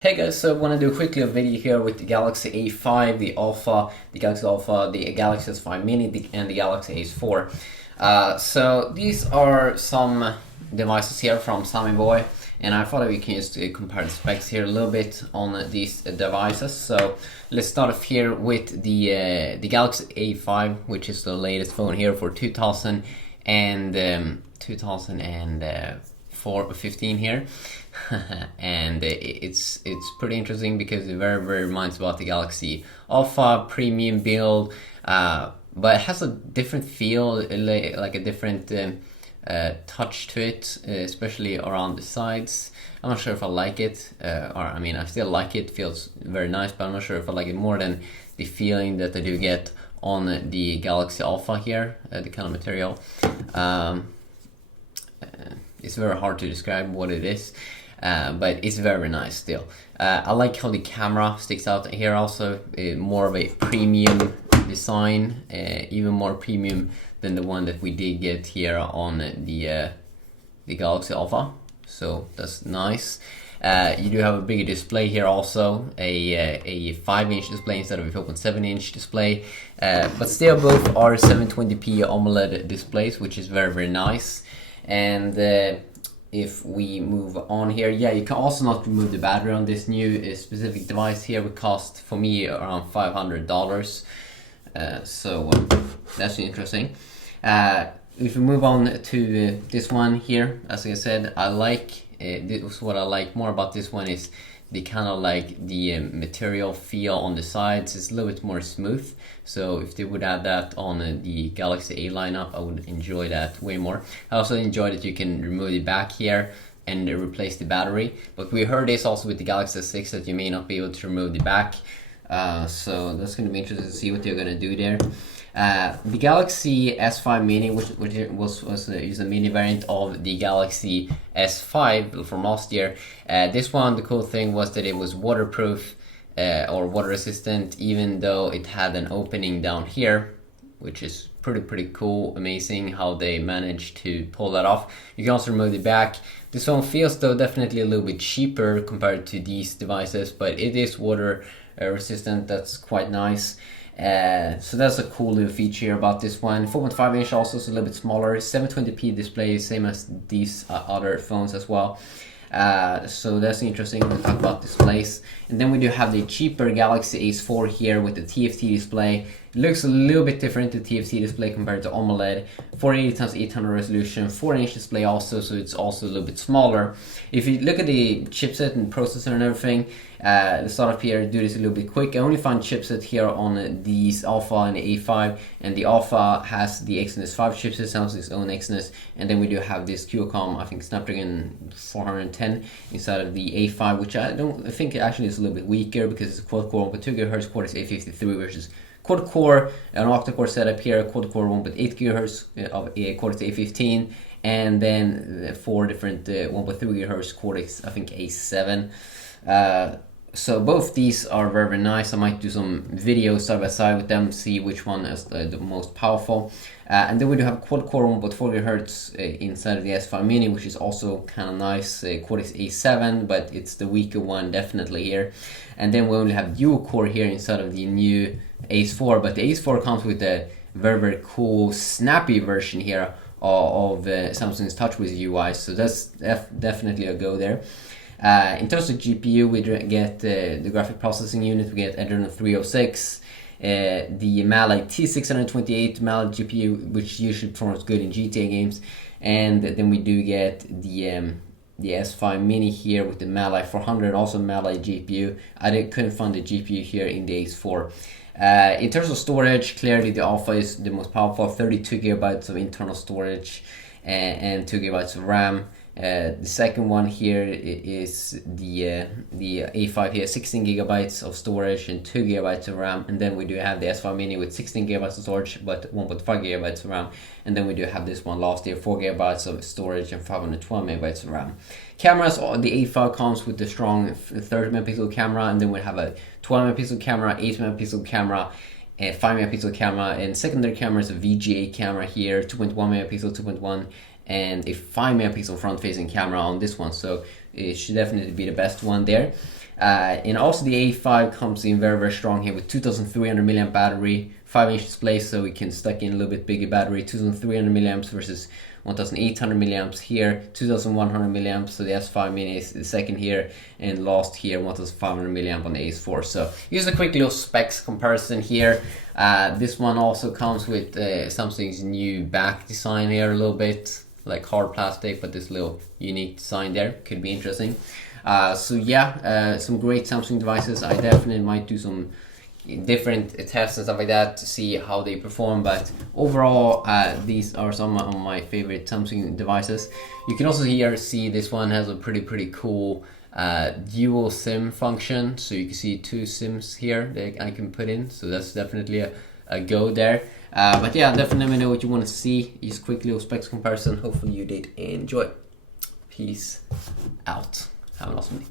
Hey guys, so I want to do quickly a video here with the Galaxy A5, the Alpha, the Galaxy Alpha, the Galaxy S5 Mini, and the Galaxy S4. So these are some devices here from Sammy Boy, and I thought we can just compare the specs here a little bit on these devices. So let's start off here with the Galaxy A5, which is the latest phone here for 2015 here. And it's pretty interesting because it very reminds about the Galaxy Alpha premium build, but it has a different feel, like a different touch to it, especially around the sides. I'm not sure if I like it, or I mean I still like it, feels very nice, but I'm not sure if I like it more than the feeling that I do get on the Galaxy Alpha here, the kind of material. It's very hard to describe what it is, but it's very nice still. I like how the camera sticks out here also, more of a premium design, even more premium than the one that we did get here on the Galaxy Alpha, so that's nice. You do have a bigger display here also, a 5-inch display instead of a 4.7-inch display, but still both are 720p AMOLED displays, which is very nice. And if we move on here, yeah, you can also not remove the battery on this new specific device here. Would cost for me around $500, so that's interesting. If we move on to this one here, as I said, I like this. What I like more about this one is the kind of like the material feel on the sides. It's a little bit more smooth, so if they would add that on the Galaxy A lineup, I would enjoy that way more. I also enjoy that you can remove the back here and replace the battery, but we heard this also with the Galaxy S6 that you may not be able to remove the back, so that's going to be interesting to see what they're going to do there. The Galaxy S5 Mini, which is a mini variant of the Galaxy S5 from last year. This one, the cool thing was that it was waterproof or water resistant, even though it had an opening down here, which is pretty cool. Amazing how they managed to pull that off. You can also remove the back. This one feels though definitely a little bit cheaper compared to these devices, but it is water resistant. That's quite nice. So that's a cool little feature about this one. 4.5-inch also is a little bit smaller. 720p display, same as these other phones as well. So that's interesting to talk about displays. And then we do have the cheaper Galaxy S4 here with the TFT display. It looks a little bit different, the TFT display compared to AMOLED. 480x800 resolution, 4-inch display also, so it's also a little bit smaller. If you look at the chipset and processor and everything, let's start up here, do this a little bit quick. I only found chipset here on these Alpha and the A5, and the Alpha has the Exynos 5 chipset, Samsung's own Exynos, and then we do have this Qualcomm, I think Snapdragon 410 inside of the A5, which I think actually is a little bit weaker because it's a quad-core 1.2 GHz, Cortex A53 versus quad-core, an octa-core setup here, quad-core 1.8 GHz of a Cortex A15, and then 4 different 1.3 GHz Cortex, I think A7. So both these are very nice. I might do some videos side by side with them, see which one is the most powerful. And then we do have quad-core 1.4 GHz inside of the S5 Mini, which is also kind of nice. Cortex A7, but it's the weaker one definitely here. And then we only have dual-core here inside of the new Ace4, but the Ace4 comes with a very cool snappy version here of Samsung's TouchWiz UI, so that's definitely a go there. In terms of GPU, we get the graphic processing unit, we get Adreno 306, the Mali T628 Mali GPU, which usually performs good in GTA games, and then we do get the S5 Mini here with the Mali 400, also Mali GPU. I couldn't find the GPU here in the Ace4. In terms of storage, clearly the Alpha is the most powerful, 32 gigabytes of internal storage and 2 gigabytes of RAM. The second one here is the A5 here, 16 gigabytes of storage and 2 gigabytes of RAM. And then we do have the S5 Mini with 16 gigabytes of storage but 1.5 gigabytes of RAM. And then we do have this one last year, 4 gigabytes of storage and 512 megabytes of RAM. Cameras, the A5 comes with the strong 30 megapixel camera, and then we have a 12 megapixel camera, 8 megapixel camera, a 5 megapixel camera, and secondary camera is a VGA camera here, 2.1 megapixel, 2.1, and a 5 megapixel front facing camera on this one, so it should definitely be the best one there. And also the A5 comes in very strong here with 2300 milliamp battery, 5-inch display, so we can stuck in a little bit bigger battery, 2300 milliamps versus 1800 milliamps here, 2100 milliamps, so the S5 mini is the second here, and last here 1500 milliamp on the Ace 4. So here's a quick little specs comparison here. This one also comes with Samsung's new back design here, a little bit like hard plastic, but this little unique design there could be interesting. So yeah, some great Samsung devices. I definitely might do some different tests and stuff like that to see how they perform, but overall these are some of my favorite Samsung devices. You can also here see this one has a pretty cool dual SIM function, so you can see 2 SIMs here that I can put in, so that's definitely a go there. But yeah, definitely let me know what you want to see. Just quick little specs comparison. Hopefully you did enjoy. Peace out. Have an awesome day.